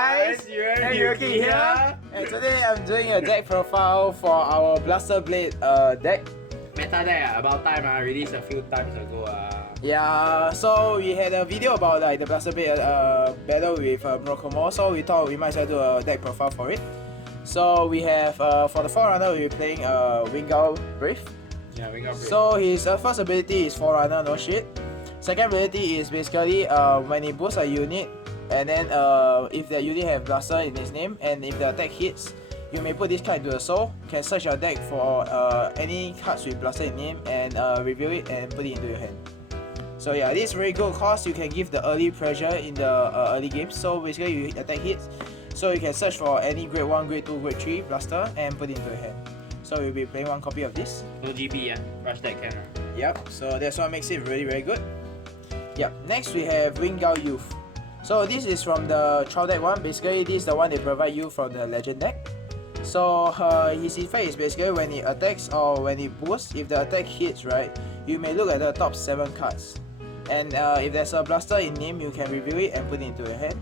Guys, UMyuuki here, and today I'm doing a deck profile for our Blaster Blade deck. Meta deck, about time released a few times ago. Yeah, so we had a video about like the Blaster Blade battle with Morokomo, so we thought we might as well do a deck profile for it. So we have for the Forerunner we'll be playing Vanguard Brave. Yeah, Vanguard Brave. So his first ability is Forerunner, no shit. Second ability is basically when he boosts a unit, and then if the unit have Blaster in his name, and if the attack hits, you may put this card into the soul. Can search your deck for any cards with Blaster in name and review it and put it into your hand. So yeah, this is very good cause you can give the early pressure in the early game. So basically you attack hits, so you can search for any grade 1, grade 2, grade 3 Blaster and put it into your hand. So we'll be playing one copy of this. No GB, rush deck can. Yep, so that's what makes it really very good. Yep, next we have Vanguard Youth. So this is from the trial deck one. Basically this is the one they provide you from the legend deck. So his effect is basically when he attacks or when he boosts, if the attack hits, right, you may look at the top 7 cards. And if there's a Blaster in name, you can review it and put it into your hand.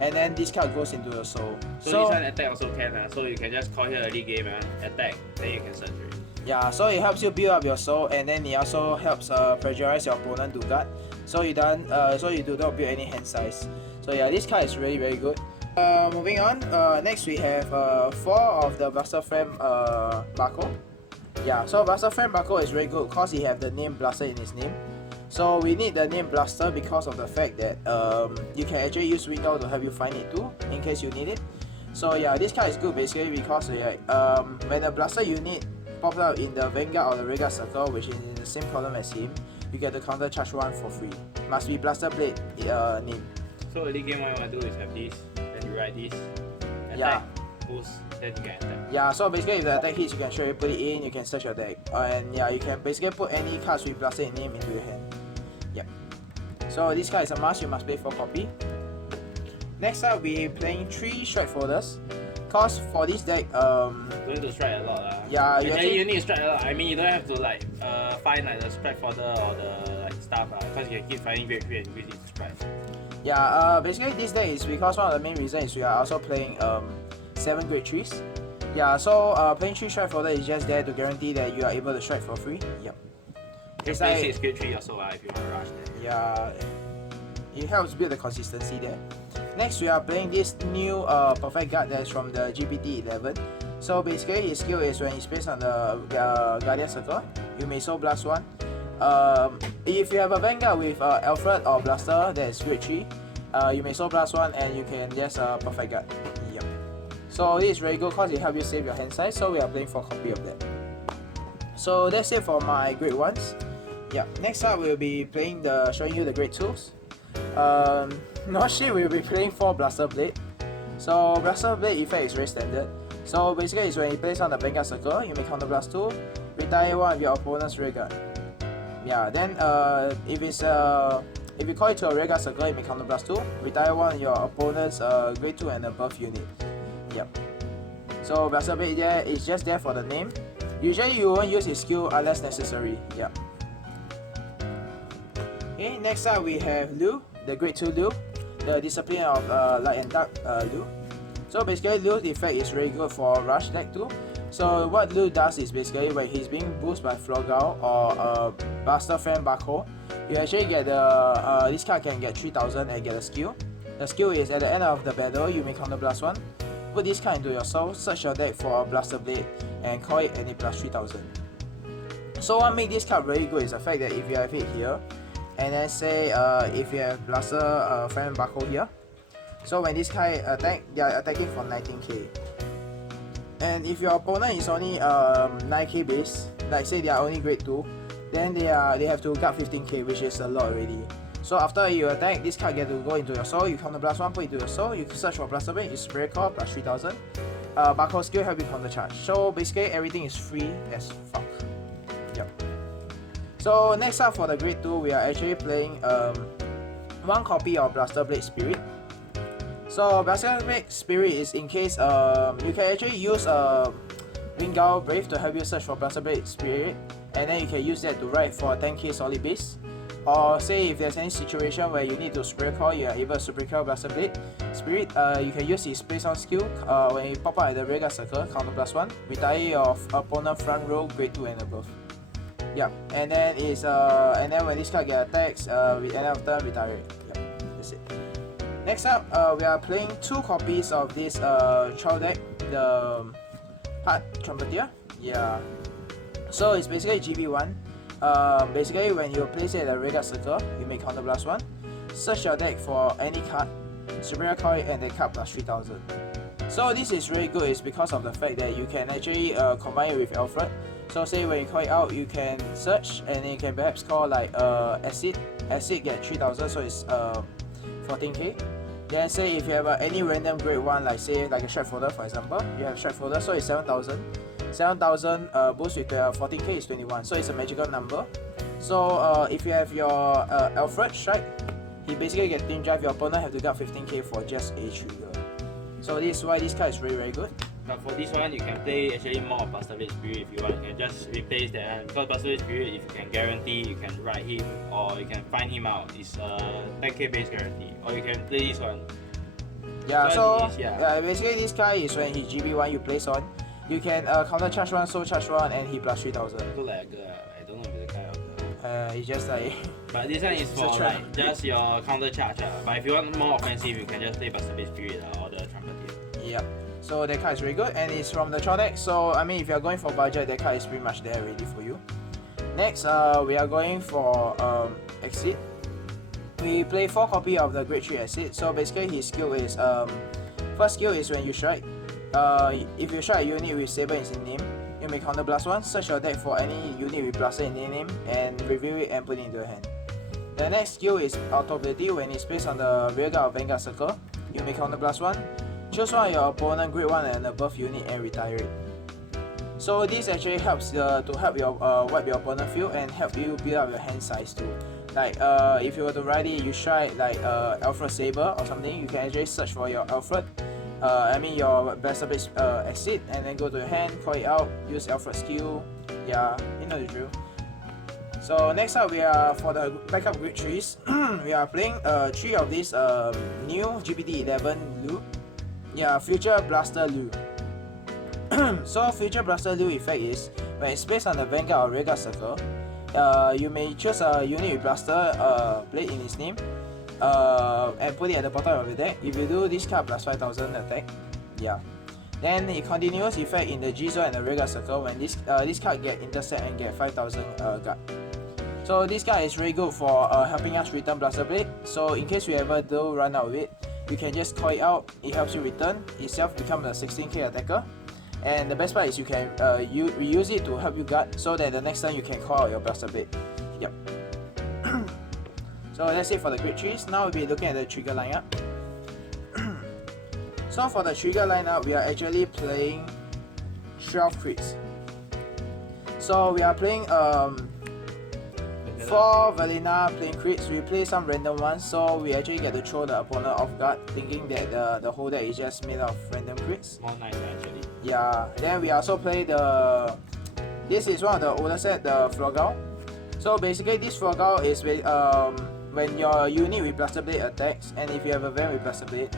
And then this card goes into your soul. So this one attack also can, so you can just call here early game, attack, then you can search it. Yeah, so it helps you build up your soul, and then it also helps pressurize your opponent to guard. So you do not build any hand size. So yeah, this card is really very good. Moving on, next we have 4 of the Blaster Frame Bako. Yeah, so Blaster Frame Bako is very good because he have the name Blaster in his name. So we need the name Blaster because of the fact that you can actually use window to help you find it too, in case you need it. So yeah, this card is good basically because like, when a Blaster unit pops out in the Vanguard or the Vanguard circle, which is in the same column as him, you get the counter charge 1 for free. Must be Blaster Blade name. So early game what you want to do is have this, then you write this, attack, yeah, boost, then you can attack. Yeah, so basically if the attack hits, you can straight away put it in, you can search your deck. And yeah, you can basically put any cards with Blaster in name into your hand. Yep. So this card is a must, you must pay for copy. Next up, we're playing 3 strike folders. Cause for this deck, don't need to strike a lot. Yeah, you need to strike a lot. I mean, you don't have to like find like the strike folder or the like stuff, because you can keep finding grade 3 and use it to strike. Yeah, basically this deck is because one of the main reasons is we are also playing 7 grade 3s. Yeah, so playing 3 strike folder is just there to guarantee that you are able to strike for free. Yep. It's like 6 grade 3 also if you want to rush then. Yeah, it helps build the consistency there. Next we are playing this new perfect guard that's from the GPT 11. So basically his skill is when he's placed on the Guardian Circle, you may soul blast 1. If you have a Vanguard with Alfred or Blaster that is grade 3, you may soul blast 1 and you can just perfect guard. Yep. So this is very good because it helps you save your hand size, so we are playing for a copy of that. So that's it for my grade 1s. Yeah, next up we'll be playing showing you the grade 2s. No shit, we'll be playing 4 Blaster Blade. So Blaster Blade effect is very standard. So basically it's when you place on the Vanguard Circle, you may counter blast 2, retire 1 of your opponent's rear guard. Yeah, then if you call it to a rear guard circle, you may counter blast 2, retire 1 of your opponent's grade 2 and above unit. Yep. So Blaster Blade there is just there for the name. Usually you won't use his skill unless necessary. Yep. Okay, next up we have Liu, the grade 2 Liu, the Discipline of Light and Dark Liu. So basically Liu's effect is really good for rush deck too. So what Liu does is basically when he's being boosted by Flogao or Blaster Frame Bako, you actually get the this card can get 3000 and get a skill. The skill is at the end of the battle you may counter blast 1, put this card into your soul, search your deck for a Blaster Blade and call it and it plus 3000. So what makes this card really good is the fact that if you have it here, and then say if you have Blaster Frame Bako here, so when this guy attack, they are attacking for 19k. And if your opponent is only 9k base, like say they are only grade 2, then they have to guard 15k, which is a lot already. So after you attack, this card get to go into your soul, you counter blast 1, put it into your soul, you search for Blaster Blade, you spray call plus 3000. Bako skill help you counter charge. So basically everything is free as fuck. Yep. So next up for the grade 2, we are actually playing 1 copy of Blaster Blade Spirit. So Blaster Blade Spirit is in case you can actually use Vanguard Brave to help you search for Blaster Blade Spirit, and then you can use that to ride for a 10k solid base. or say if there's any situation where you need to Superior Call, you are able to Superior Call Blaster Blade Spirit. You can use his Place On skill. When you pop out at the rearguard circle, counter +1, retire your opponent front row grade 2 and above. Yep, and then when this card gets attacks, we end of turn retire it. Yep, that's it. Next up, we are playing 2 copies of this trial deck, the Heart Trumpeter. Yeah. So it's basically GB1. Basically when you place it at the rearguard circle, you may counter +1. Search your deck for any card, Superior Call it, and then card +3000. So this is really good. It's because of the fact that you can actually combine it with Alfred. So say when you call it out, you can search and then you can perhaps call like Acid. Acid get 3000, so it's 14k. Then say if you have any random grade 1, like say like a Strike Folder for example, you have Strike Folder, so it's 7000. 7000 boost with 14k is 21, so it's a magical number. So if you have your Alfred Strike, he basically get Team Drive, your opponent have to get 15k for just a trigger. So this is why this card is really very good. But for this one, you can play actually more of Blaster Blade Spirit if you want. You can just replace that. Because Blaster Blade Spirit, if you can guarantee, you can ride him or you can find him out. It's a 10k base guarantee. Or you can play this one. Yeah, so basically this guy is when he's GB1, you place on. You can counter charge 1, soul charge 1, and he plus 3000. Look like a girl. I don't know if it's a guy or girl. It's just like. But this one is for like just your counter charge. But if you want more offensive, you can just play Blaster Blade Spirit or the Trumpeter. Yeah. So that card is very good, and it's from the trial deck. So I mean, if you're going for budget, that card is pretty much there ready for you. Next, we are going for Exit. We play 4 copies of the Grade 3 Exit. So basically, his skill is first skill is when you strike. If you strike a unit with Saber in his name, you may counter +1. Search your deck for any unit with Blaster in their name and reveal it and put it into your hand. The next skill is Auto Ability. When it's placed on the rearguard of Vanguard circle, you may counter +1. Choose one of your opponent grade 1 and above unit and retire it. So this actually helps to help your wipe your opponent field and help you build up your hand size too. Like if you were to ride it, you strike like Alfred Saber or something, you can actually search for your Alfred. Your Blaster Blade Exit, and then go to your hand, call it out, use Alfred skill. Yeah, you know the drill. So next up, we are for the backup grade 3s. We are playing 3 of these new GBD11 Lu. Yeah, Future Blaster Lu. So Future Blaster Lu effect is when it's placed on the Vanguard or rearguard circle, you may choose a unit with Blaster Blade in its name and put it at the bottom of your deck. If you do, this card plus 5000 attack. Yeah. Then it continues effect in the G zone and the rearguard circle when this card get intercept and get 5000 guard. So this card is really good for helping us return Blaster Blade. So in case we ever do run out of it, you can just call it out, it helps you return, itself becomes a 16k attacker. And the best part is you can reuse it to help you guard so that the next time you can call out your Blaster Blade. Yep. So that's it for the grade 3s. Now we'll be looking at the trigger lineup. So for the trigger lineup, we are actually playing 12 crits. So we are playing 4 Valina playing crits. We play some random ones, so we actually get to throw the opponent off guard, thinking that the whole deck is just made of random crits. More nice actually. Yeah. Then we also play this is one of the older set, the Flogal. So basically this Flogal is when your unit with Blaster Blade attacks, and if you have a Van with Blaster Blade,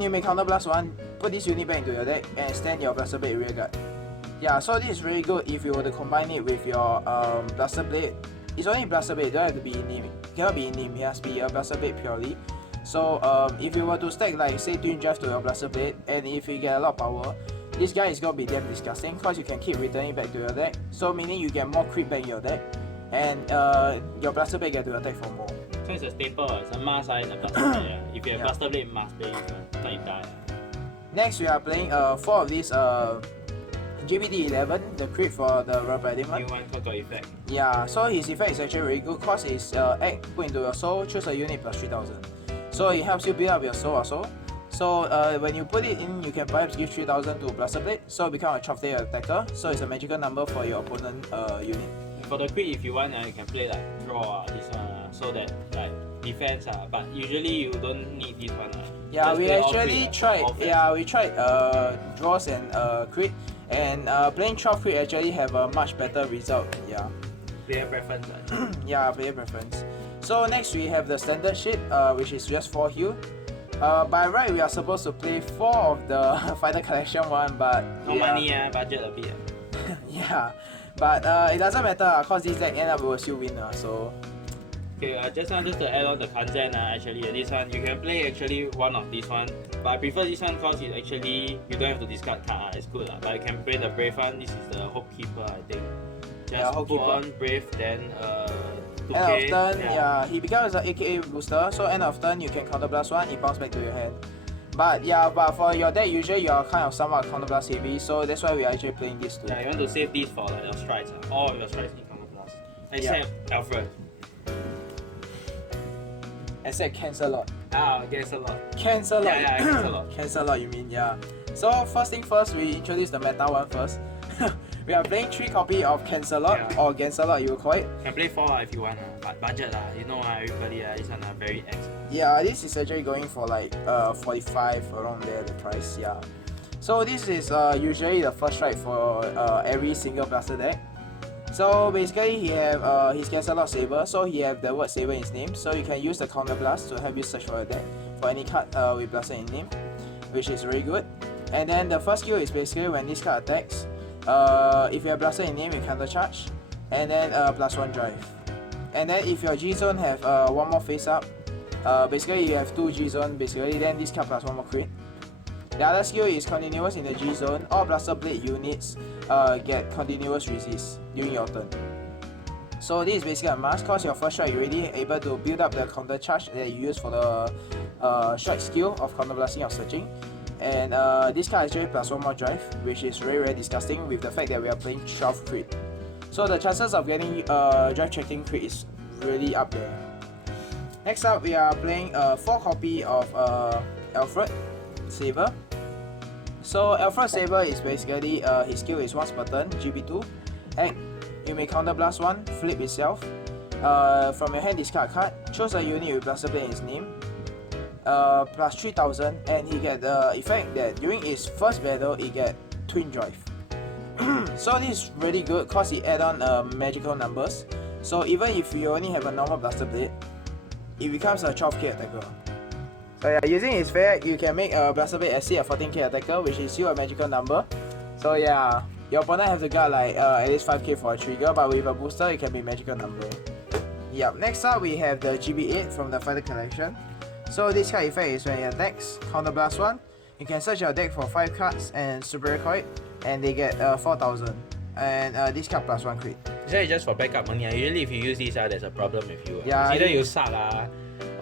you may counter +1, put this unit back into your deck and stand your Blaster Blade rearguard. Yeah, so this is really good if you were to combine it with your Blaster Blade. It's only Blaster Blade, it don't have to be in name. It cannot be in name, it has to be a Blaster Blade purely. So if you were to stack like say Twin Drive to your Blaster Blade, and if you get a lot of power, this guy is gonna be damn disgusting because you can keep returning back to your deck. So meaning you get more creep back in your deck, and your Blaster Blade get to attack for more. So it's a staple, it's a must in the Blaster Blade. Yeah. If you have Blaster Blade, must play this one. Not you die. Next we are playing 4 of these GBD11, the crit for the Paladin one. New one got effect. Yeah, so his effect is actually really good because it's act, put into your soul, choose a unit plus 3000. So it helps you build up your soul also. So when you put it in, you can perhaps give 3000 to Blaster Blade, so it becomes a 12-day attacker. So it's a magical number for your opponent unit. For the crit, if you want, you can play like draw this one, so that like defense. But usually you don't need this one. Yeah, just we actually tried. Yeah, we tried draws and crit, and playing 12 crit actually have a much better result. Yeah. Player preference. Yeah, player preference. So next we have the standard sheet, which is just 4 heal. By right we are supposed to play 4 of the fighter collection one, but no money, budget a bit. Yeah, but it doesn't matter cause this deck end up we will still win. So okay, just to add on the content, actually this one you can play actually one of this one, but I prefer this one cause it actually you don't have to discard card. It's good, but you can play the brave one. This is the Hope Keeper, I think. Just put on brave, then 2k. End of turn, yeah, he becomes an AKA booster. So end of turn you can counterblast one, it bounces back to your hand. But yeah, but for your deck usually you are kind of somewhat counterblast heavy, so that's why we are actually playing this too. Yeah, you want to save this for like your strides. All your strides need counterblast. Except Alfred. Except Cancel-Lot. Cancel-Lot. Cancel-Lot. Yeah, Cancel-Lot. Cancel-Lot you mean, yeah. So first thing first, we introduce the meta one first. We are playing 3 copy of Cancel-Lot or Cancel-Lot you will call it. Can play 4 if you want, but budget you know everybody this one very X. Yeah, this is actually going for like 45 around there the price, yeah. So this is usually the first strike for every single blaster deck. So basically he have his Cancel-Lot Saber, so he have the word Saber in his name, so you can use the counter blast to help you search for a deck for any card with blaster in name, which is very good. And then the first skill is basically when this card attacks, if you have blaster in name you counter charge, and then +1 drive. And then if your G zone have one more face up, basically you have 2 G zone basically, then this card +1 more crit. The other skill is continuous in the G zone. All blaster blade units get continuous resist during your turn. So this is basically a must cause your first strike you're already able to build up the counter charge that you use for the strike skill of counter blasting or searching. And this card actually +1 more drive, which is very disgusting with the fact that we are playing 12 crit. So the chances of getting drive checking crit is really up there. Next up we are playing 4 copy of Alfred Saber. So Alfred Saber is basically his skill is once per turn, GB2. Act, you may counter blast 1, flip itself. From your hand discard card, choose a unit with blaster blade in his name. Plus 3000, and he get the effect that during his first battle he get twin drive. So this is really good cause he add on magical numbers. So even if you only have a normal blaster blade, it becomes a 12k attacker. So yeah, using his fact, you can make a blaster blade exceed a 14k attacker, which is still a magical number. So yeah, your opponent have to guard like at least 5k for a trigger, but with a booster it can be magical number. Yep, next up we have the GB8 from the fighter collection. So this card effect is when it attacks, counter blast 1, you can search your deck for 5 cards and super record, and they get 4000. And this card +1 crit. This is just for backup money. Usually if you use this, there's a problem with you. Yeah, it's either you suck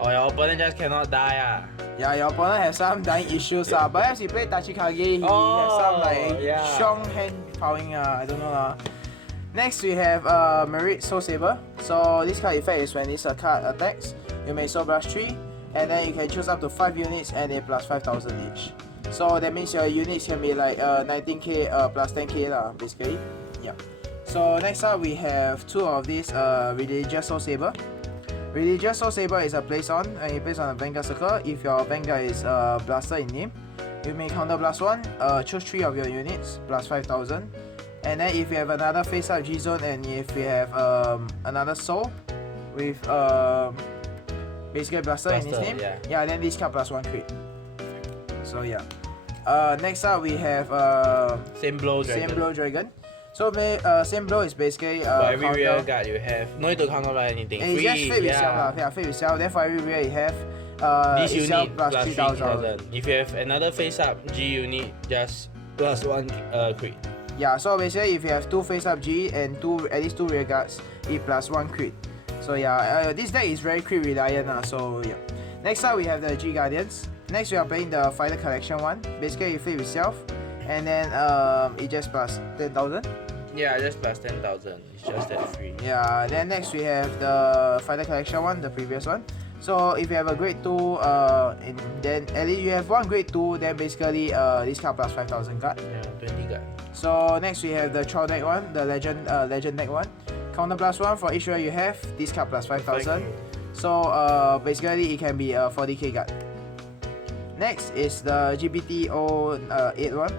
or your opponent just cannot die. Yeah, your opponent has some dying issues but as you play Tachikage, he has some like strong hand powering I don't know Next we have Merit Soul Saber. So this card effect is when this card attacks, you may Soul Brush 3, and then you can choose up to 5 units and they +5000 each. So that means your units can be like 19k +10k basically. Yeah. So next up we have 2 of these Religious Soul Saber. Religious Soul Saber is a place on, and you place on a Vanguard circle. If your Vanguard is blaster in name, you may counter blast 1, choose 3 of your units, +5000. And then if you have another face up G zone, and if you have another soul with basically blaster in his name, then this card +1 crit. So yeah. Next up we have Same Blow Dragon. So same blow is basically for every real guard you have, no need to counter by anything. And free, it's just flip itself, flip itself. Then for every real you have this unit plus 3000. If you have another face up G unit, just +1 crit. Yeah, so basically if you have 2 face up G and at least 2 rear guards, it +1 crit. So yeah, this deck is very crit reliant so yeah. Next up we have the G Guardians. Next we are playing the fighter collection one. Basically you flip itself, and then it just +10,000. Yeah, just +10,000. It's just that free. Yeah, then next we have the fighter collection one, the previous one. So if you have a grade 2, then at least you have 1 grade 2, then basically this card +5000 card. Yeah, 20 card. So next we have the trial deck one, the legend deck one. Counter +1 for each rare you have. This card +5000. So basically it can be a 40k card. Next is the GBT08 one.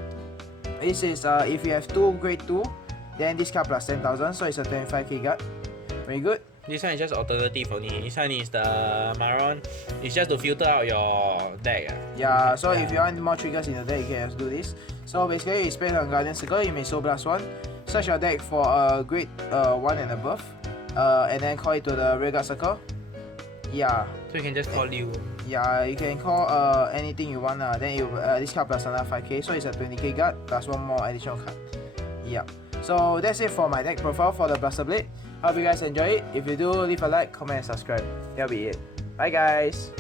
This is if you have 2 grade 2, then this card +10,000, so it's a 25k card. Very good. This one is just alternative only. This one is the Maron. It's just to filter out your deck. Yeah, so if you want more triggers in the deck, you can just do this. So basically, you spend on Guardian Circle, you may Soul Blast 1, search your deck for a grade 1 and above, and then call it to the Rearguard Circle. Yeah. So you can just call you. Yeah, you can call anything you want. Then you this card plus another 5k, so it's a 20k guard plus one more additional card. Yeah. So that's it for my deck profile for the Blaster Blade. Hope you guys enjoy it. If you do, leave a like, comment, and subscribe. That'll be it. Bye guys.